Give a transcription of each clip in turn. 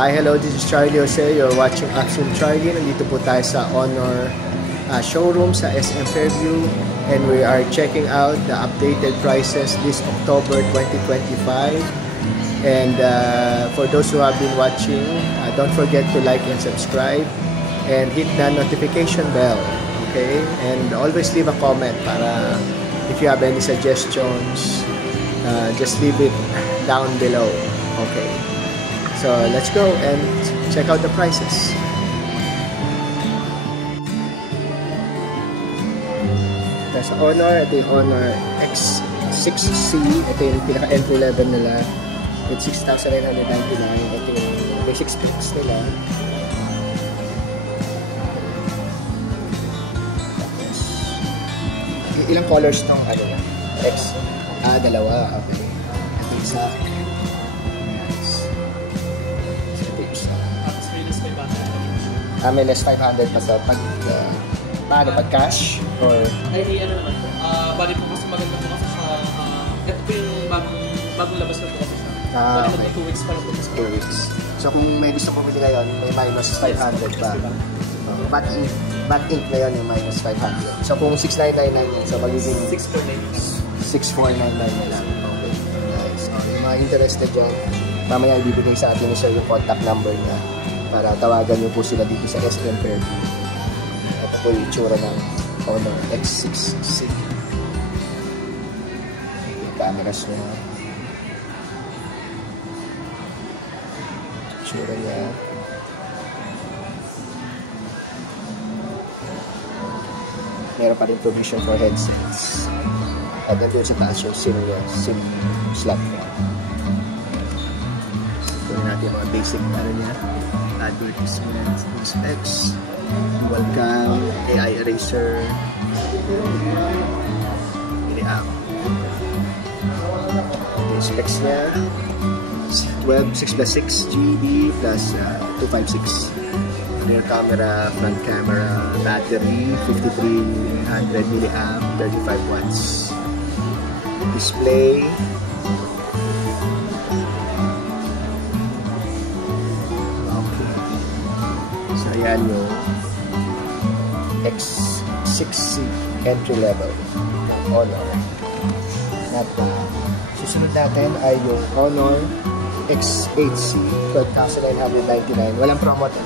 Hi, hello, this is Charlie Jose. You're watching Action Charlie. Nandito po tayo sa Honor showroom sa SM Fairview, and we are checking out the updated prices this October 2025. And for those who have been watching, don't forget to like and subscribe and hit the notification bell, okay? And always leave a comment para if you have any suggestions, just leave it down below, okay? So let's go and check out the prices. Sa Honor, ito yung Honor X6C. Ito yung pinaka-entry level nila with 6,999. Ito yung basic specs nila. Ilang colors tong ano yan? X? Dalawa. Okay. Ito isa. May less 500 pa sa paano, pag cash? Or? Ay, ano naman po. Bali po kasi maganda po kasi sa ito po yung bagong labas na po kasi sa bali Okay. mag 2 weeks pa lang po kasi. 2 weeks. So kung may gusto pumili ngayon, may minus 500 pa. Matte ink na yun yung minus 500. So kung 6,999 yun, so magiging 6,499 na lang. Okay. Nice. So, yung mga interested dyan, mamaya ibibigay sa atin siya yung contact number niya para tawagan niyo po sila dito sa SM Fairview. Ito po yung itsura ng Honor X6C. Yung cameras niya. Itsura niya. Meron pa rin provision for headsets. At nandun sa taas yung SIM niya, SIM slot niya. Ito natin yung mga basic ano niya. Advertisement, specs, dual cam, AI eraser, mini app. Yung specs niya, 6+6 GB plus 256. Rear camera, front camera, battery, 5300 mAh, 35 watts. Display. Ayan yung X6C entry level Honor. At susunod natin ay yung Honor X8C 12,999. Walang promo ito.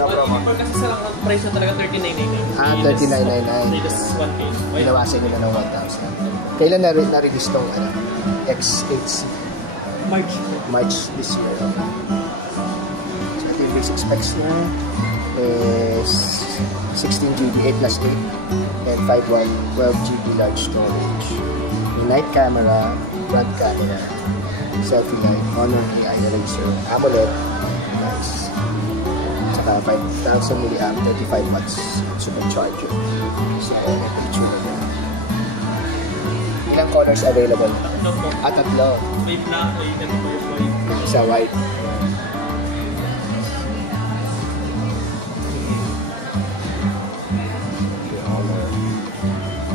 No promo. Kasi sa price na talaga 3999. 3999. Minus 1K. Binawasan nyo na ng 1,000. Kailan na-release tong X8C? March this year. Okay. So ito yung basic specs niya is 16 GB 8+8 and 512 GB large storage. Yung night camera, front camera, selfie light, Honor AI eraser, AMOLED, nice. Saka 5,000 mAh, 35 watts supercharger. So ito yung niya. Ilang colors available? Tatlo. May black, may white. Isa white.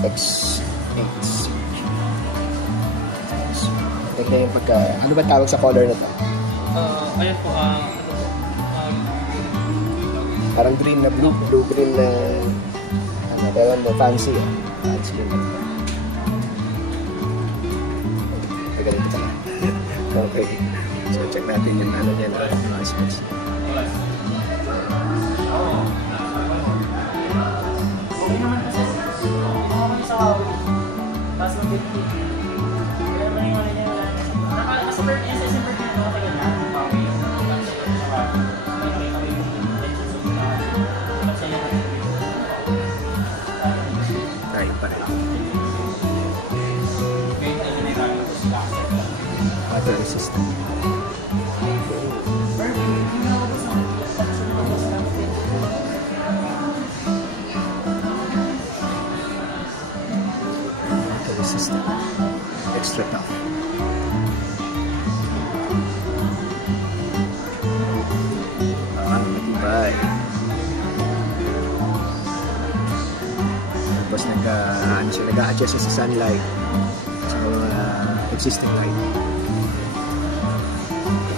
X8C. Tignan yung pagka... Ano ba tawag sa color na to? Ayan po, parang green na blue-green na... Ano, pero fancy ah. Fancy yung pagka. Ganito pala. Okay. So, check natin yung ano niya na mga specs. Right, pare. Battery system. System. Extra tough. Matibay. Tapos nag-a-adjust sa sunlight sa mga existing light.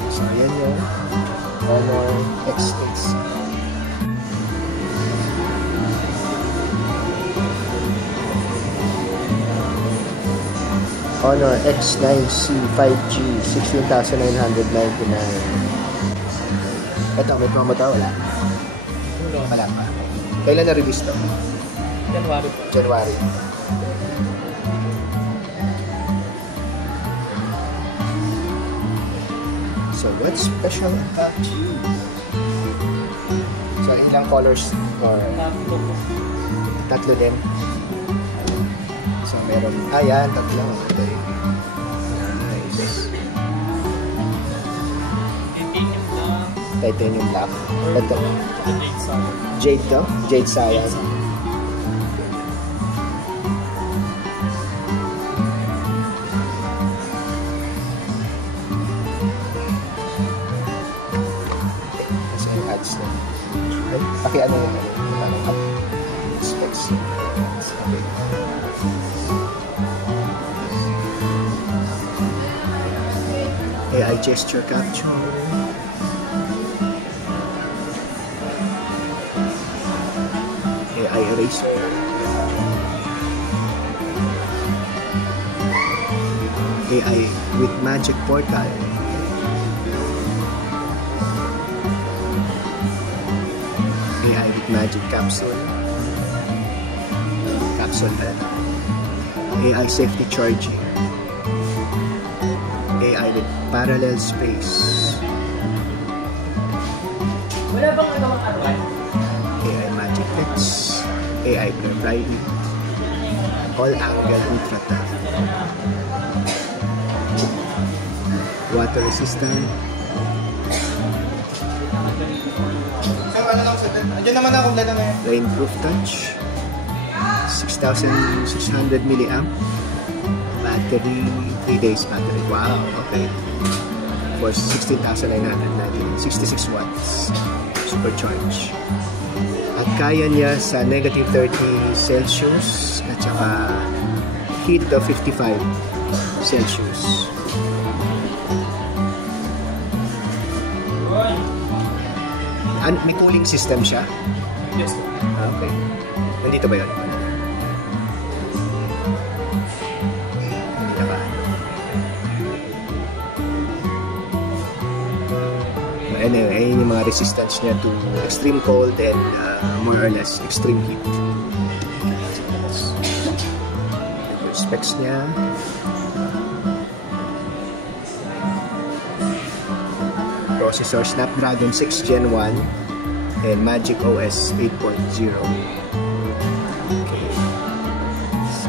So, yan yung Honor X8. Honor X9C 5G 16,999. Ito, may promo daw, wala? Wala pa. Kailan na-release to? January po. January. So, what's special about you? So, ilang colors or tatlo din? So, meron, yan, tatlo. Okay. Nice. Titanium black. Ito. Jade to? Jade Cyan. Okay, ano yung specs? Okay. AI gesture capture. AI eraser. AI with magic portal. AI with magic capsule. Capsule pala. AI safety charging. AI with parallel space. Wala bang nagawang arwan? AI magic fix. AI profiling. All angle ultra tight. Water resistant. Andiyan naman akong dala na yun. Rainproof touch. 6,600 milliamp. Battery, 3 days battery. Wow, okay. For 16,999, 66 watts. Supercharge. At kaya niya sa negative 30 Celsius at saka heat of 55 Celsius. May cooling system siya? Yes. Okay. Nandito ba yun? Nandito ba? Anyway, ayun yung mga resistance niya to extreme cold and more or less extreme heat. Yung specs niya. Processor Snapdragon 6 Gen 1 and Magic OS 8.0. Okay. So,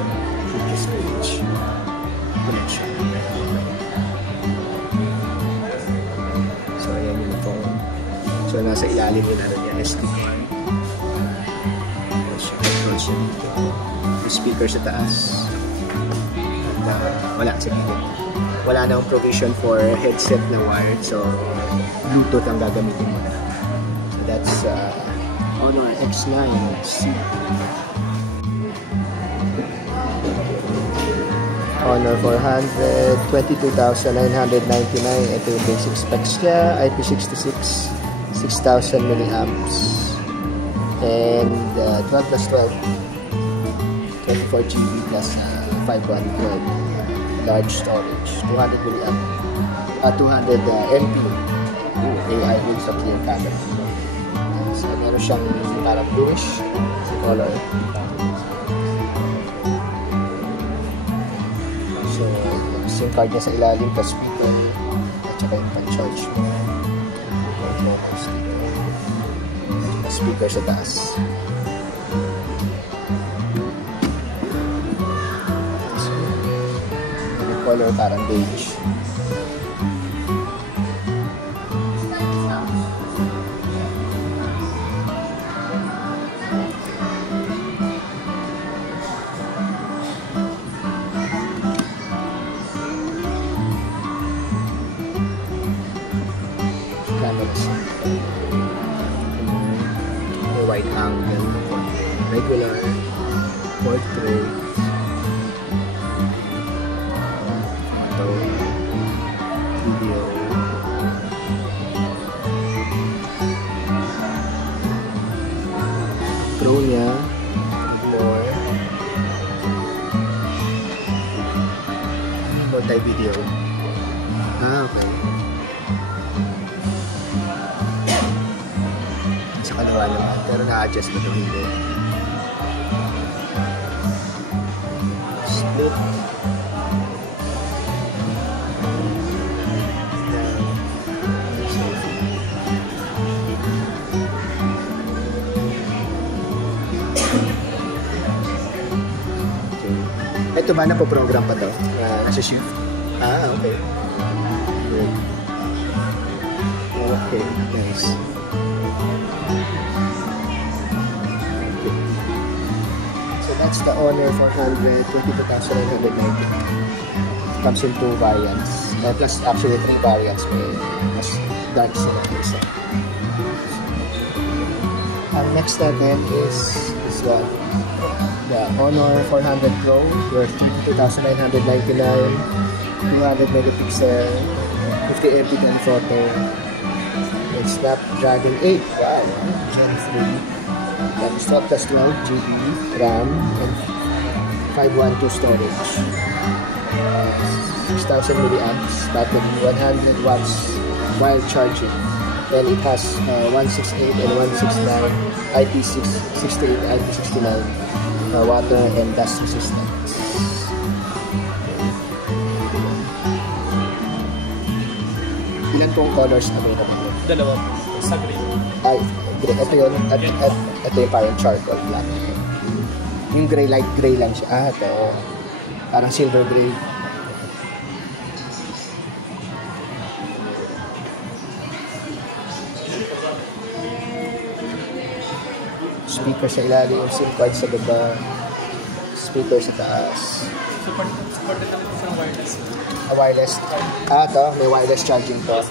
this page. Connection. So, ayan yung phone. So, nasa ilalim yung ano niya, SD card. Yung speaker sa taas. At wala sa gilid. Wala na akong provision for headset na wired, so Bluetooth ang gagamitin mo na. So that's Honor X9C. Honor 400, 22,999. Ito yung basic specs niya. IP66, 6,000 milliamps. And 12 plus 12. 24 GB plus 512. Large storage, 200 milliamp, 200 MP. AI ultra clear camera. So, meron siyang parang bluish color. So, SIM card niya sa ilalim, plus speaker, at saka yung pan-charge mo. Speaker sa taas. Color parang beige. Cameras. Wide angle, regular, portrait. Video. by video. Okay. Sa kaliwa naman, pero na-adjust ko ito hindi. Split. Ito ba na po program pa to? Nasa shift? Okay. Good. Okay, nice. Okay. So that's the Honor 400, 22,990. Comes in 2 variants. Plus actually 3 variants. May mas dark sa isa. Ang next natin is this one. The Honor 400 Pro worth 22,999, 200 megapixel, 50 MP telephoto, and Snapdragon 8, wow, Gen 3, that is plus 12 GB RAM and 512 storage, 6,000 milliamps, battery, 100 watts while charging, and it has 168 and 169 IP68 IP69 water and dust resistant. Ilan pong colors available? 2 sa green. Ay, gray. Ito yun. At ito yung parang charcoal black. Yung gray, light gray lang siya. Ito. Parang silver gray. Speaker sa ilalim, SIM card sa baba, speaker sa taas. Supported naman sa wireless. Wireless. Ito, may wireless charging to.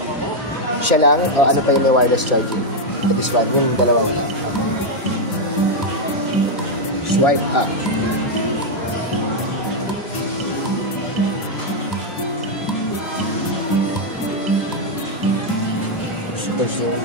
Siya lang, o ano pa yung may wireless charging? This one, yung dalawang. Swipe up. Super zoom.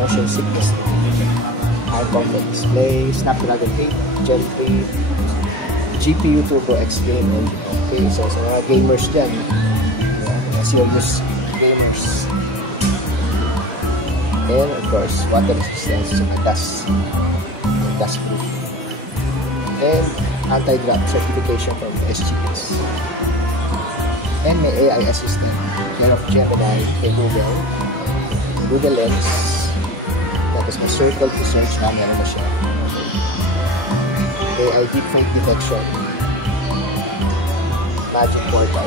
Motion sickness, high compact display, Snapdragon 8 Gen 3, GPU Turbo Extreme. Okay, so sa mga gamers dyan, serious gamers, and of course water resistance, so dust proof, and anti-drop certification from SGS, and may AI assistant care of Gemini kay Google Lens, tapos may circle to search na meron na siya, AI deepfake detection, magic portal,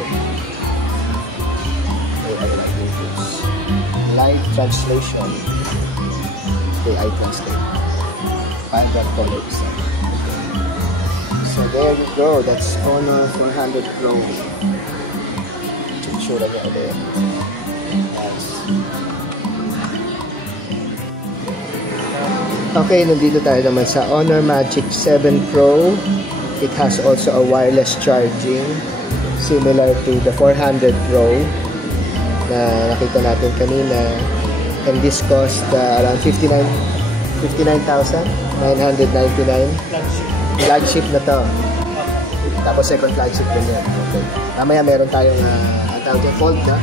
AI languages, live translation, AI translate, vibrant colors. So there you go, that's Honor 400 Pro. Tsura niya ulit. Nice. Okay, nandito tayo naman sa Honor Magic 7 Pro. It has also a wireless charging similar to the 400 Pro na nakita natin kanina, and this cost around 59,999. Flagship na to. Tapos second flagship din yan. Okay. Mamaya meron tayong tawag yung fold na,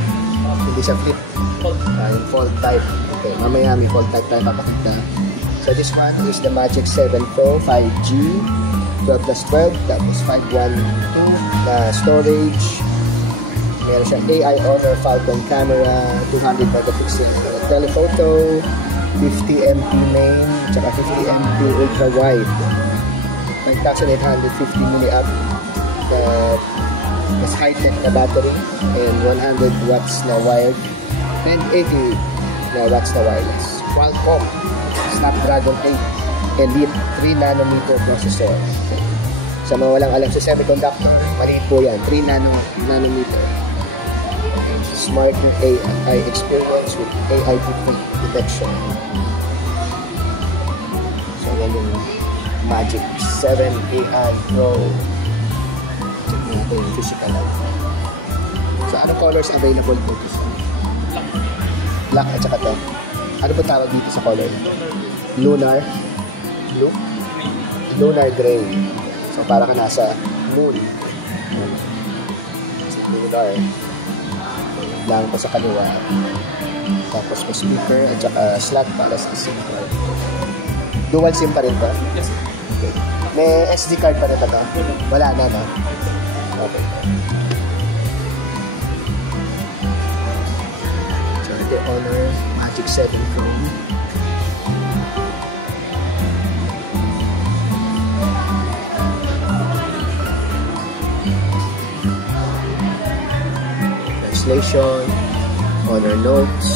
hindi siya flip, yung fold type. Okay, mamaya may fold type tayo papakita. So this one is the Magic 7 Pro 5G 12+12, tapos 512 na storage. Meron siyang AI Honor Falcon camera, 200 megapixel telephoto, 50 MP main, tsaka 50 MP ultra wide, 5,850 milliamp mas high-tech na battery, and 100 watts na wired, and 80 na watts na wireless. Qualcomm Snapdragon 8 Elite 3 nanometer processor. Okay. Sa mga walang alam sa semiconductor, maliit po yan, 3 nanometer. Smart AI experience with AI detection. So, yan yung Magic 7 AI Pro. Check natin yung physical out. So, anong colors available po dito? Black at saka ito. Ano ba tawag dito sa color? Lunar. Blue? Lunar gray. So, para ka nasa moon. Lunar. Lang pa sa kaliwa. Tapos may speaker at saka slot para sa SIM card. Dual SIM pa rin ba? Yes. Okay. May SD card pa rin ba ito? Wala na, no? Okay. So, ito Honor Magic 7 Pro. Translation, Honor Notes,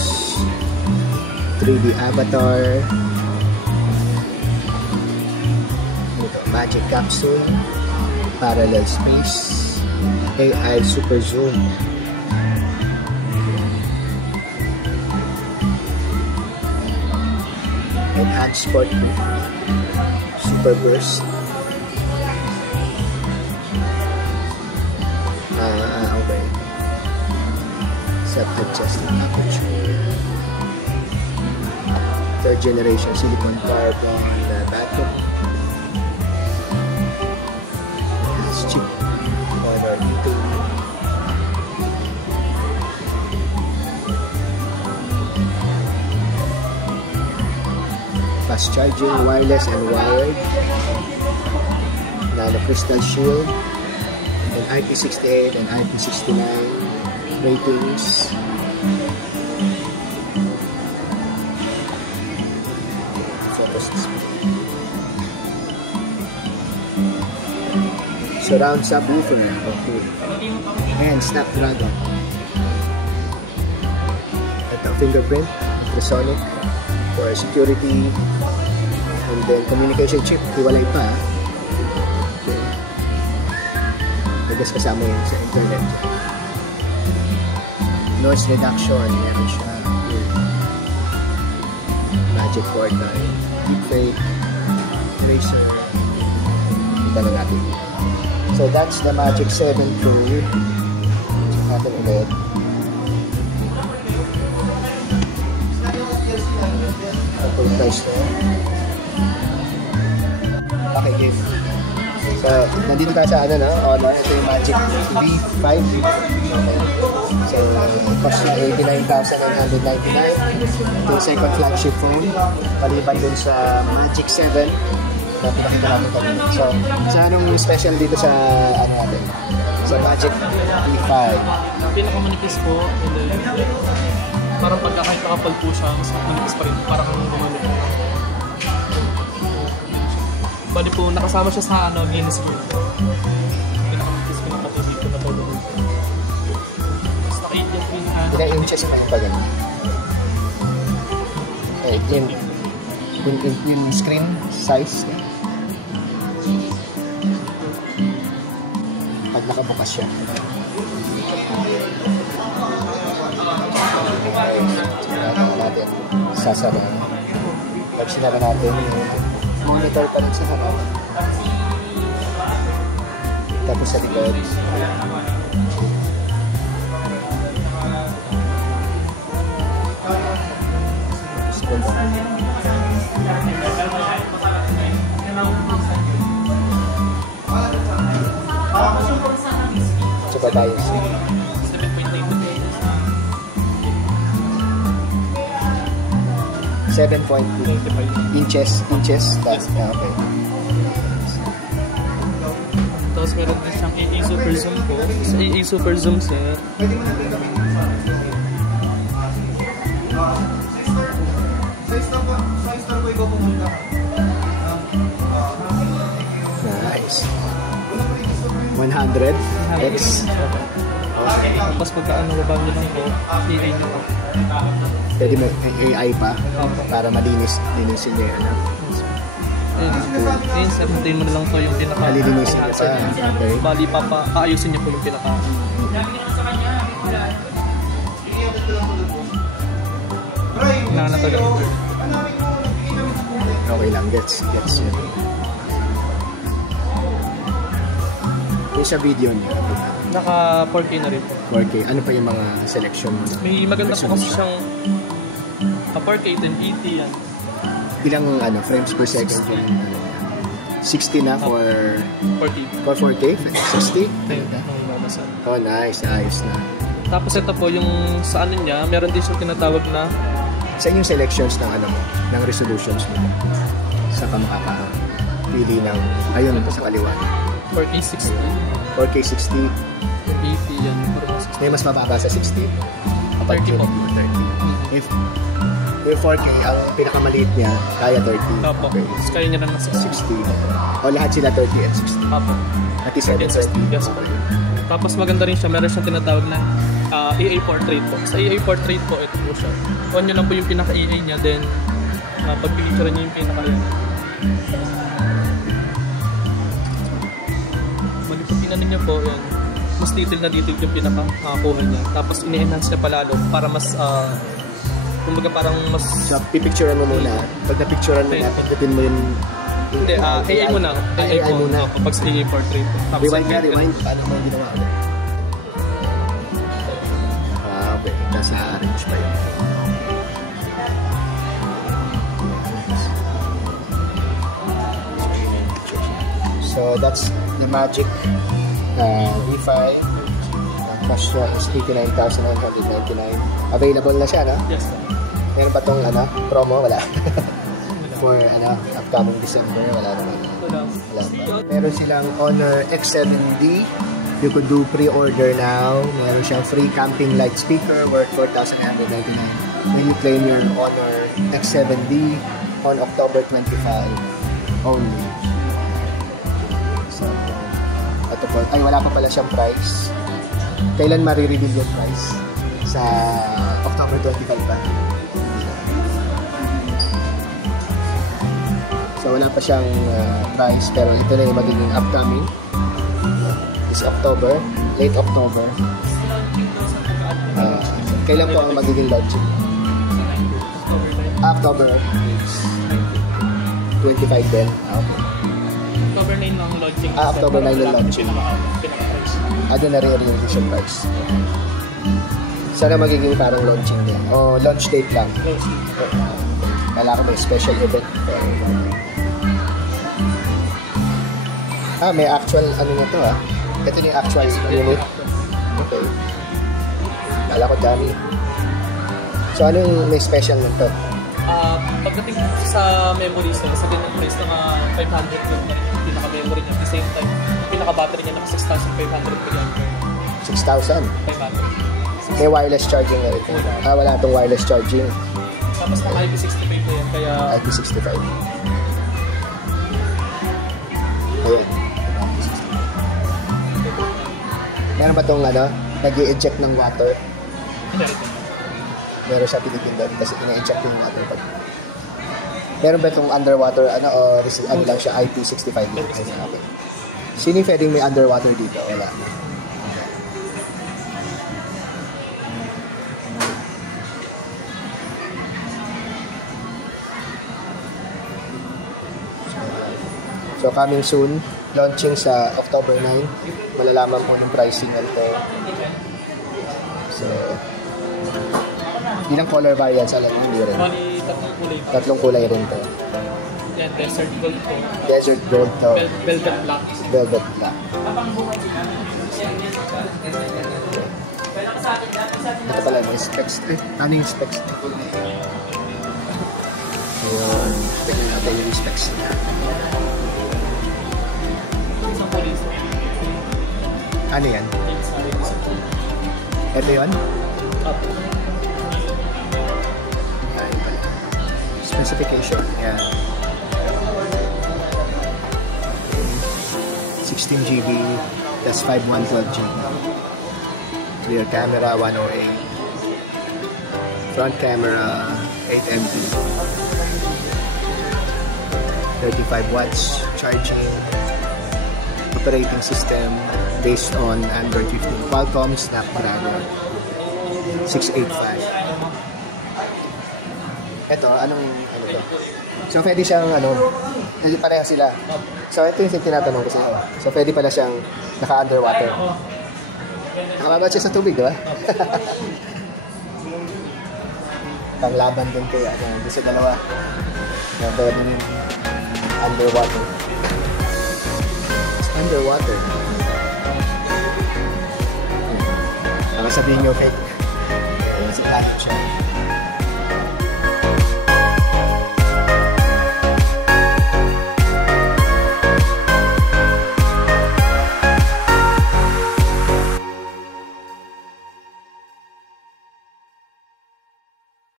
3D Avatar, Magic Capsule, Parallel Space, AI Super Zoom, Enhanced Sport Grip, Super Burst, okay. Self-adjusting aperture, 3rd generation silicone carbon backlight, chip Honor dito. Fast charging, wireless and wired, nano crystal shield, and IP68 and IP69 ratings. Focus display. Surround subwoofer, okay. And Snapdragon. Ito, fingerprint, ultrasonic for security, and then communication chip, hiwalay pa. Okay. I guess kasama yun sa internet. Noise reduction, meron siya. Magic Portal, deepfake, laser. Kita na natin. So that's the Magic 7 Pro. Check natin ulit. Full price ko. Okay, gift. So, nandito tayo sa ano, no? Honor. Ito yung Magic V5. Okay. So, cost na 89,999. Ito yung second flagship phone. Paliban dun sa Magic 7 na pinakita natin kanina. So, sa anong special dito sa ano natin? Sa Magic V5? Pinakamanipis po. Parang pagka kahit nakapal po siya, manipis pa rin. Parang gumano po. Bali po, nakasama siya sa mini screen po. Pinakamanipis, pinakapagdito na po. Tapos naka-8 yung pinaka. Ilang inches pa yung pagano? Yung screen size. Pag nakabukas siya. Natin sasara. Pag sinara natin monitor pa rin sa harap, tapos sa likod sa tayo 7.2 inches. That's okay. Tapos meron din siyang AA Super Zoom po. Sa AA Super Zoom sir. Nice. 100 X. Tapos pagka baba nyo lang po, AA nyo po. Pwede may AI pa para linisin niya yan. Ayun, sir, hintayin mo na lang po yung pinaka. Malilinisin niya pa. Okay. Bali, aayusin niyo po yung pinaka. kailangan na talaga. Okay lang, gets yun. Yung sa video niya, Naka 4K na rin po. 4K, ano pa yung mga selection mo? May maganda po kasi siyang 4K, 1080 yan. Ilang frames per second? 60 na for 4K. For 4K? 60? Ayun, nabasa. Oh, nice. Ayos na. Tapos ito po yung sa ano niya, meron din siyang tinatawag na Sa inyong selections ng ng resolutions mo, sa makakapili ng, ayun, sa kaliwa. 4K 60. 4K 60. 80 yan. May mas mababa sa 60? 30 po. 30. If yung 4K, ang pinakamaliit niya, kaya 30. Opo. Okay. Tapos kaya niya lang nasa 60. O lahat sila 30 and 60. Opo. At least 30. Yes po. Tapos maganda rin siya, meron siyang tinatawag na EA portrait po. Sa EA portrait po, ito po siya. On nyo lang po yung pinaka-EA niya, then pag-picture niyo yung pinaka-EA. Pag tinanin niyo po, yan, mas detail na detail yung pinaka-kuha niya. Tapos ini-enhance niya palalo para mas, kumbaga parang mas... So, pipicturean mo muna. Pag na-picturean mo na, pagdating mo yung... Hindi, AI muna. AI muna. Pag sa EA portrait. Rewind ka, rewind. Paano mo ginawa ulit? Okay. Nasa arrange pa yun. So, that's the Magic V5. Ang cost niya is 89,999. Available na siya, no? Yes. Meron pa tong promo? Wala. For upcoming December, wala naman. Wala. Meron silang Honor X7D. You could do pre-order now. Meron siyang free camping light speaker worth 4,999 when you claim your Honor X7D on October 25 only. So, ito po. Ay, wala pa pala siyang price. Kailan marireveal yung price? Sa October 25 ba? So, wala pa siyang price, pero ito na yung magiging upcoming. This October, late October. Kailan po ang magiging launching? October 25 din. Okay. October 9 ang launching. October 9 yung launching. Ano na rin yung price? Sana magiging parang launching din. O launch date lang. Kala ko may special event. May actual na to Ito yung actual unit. Okay. Kala ko dami. So ano yung may special nito? Pagdating sa memory cell, sa ganyan price na 500 yung pinaka-memory niya. At the same time, pinaka-battery niya naka 6,500 mAh. 6,000? 500. May wireless charging na rin. Wala itong wireless charging. Tapos ng IP65 na yan, kaya... IP65. Ayan. Meron ba itong nag-i-eject ng water? Meron siya pinitindan kasi ina-eject yung water. Meron ba itong underwater o lang siya IP65? Okay. Sino yung pwedeng may underwater dito? Wala. So coming soon, launching sa October 9. Malalaman po ng pricing nito. So, ilang color variants alam hindi rin? Tatlong kulay rin to. Yan, desert gold to. Desert gold to. Velvet black. Velvet black. Ito pala yung specs. Ano yung specs? Ayun. Tignan natin yung specs niya. Ano yan? Ito yun? Specification. Yan. 16 GB plus 512 GB. Rear camera 108. Front camera 8 MP. 35 watts charging. Operating system based on Android 15. Qualcomm Snapdragon 685. Ito, ano to? So, pwede siyang, pareha sila. So, ito yung tinatanong ko sa'yo. So, pwede pala siyang naka-underwater. Nakababad siya sa tubig, di ba? Panglaban din kay, doon sa dalawa. Na pwede yung underwater. It's underwater. Baka sabihin nyo fake. Ayan, si Tayo siya.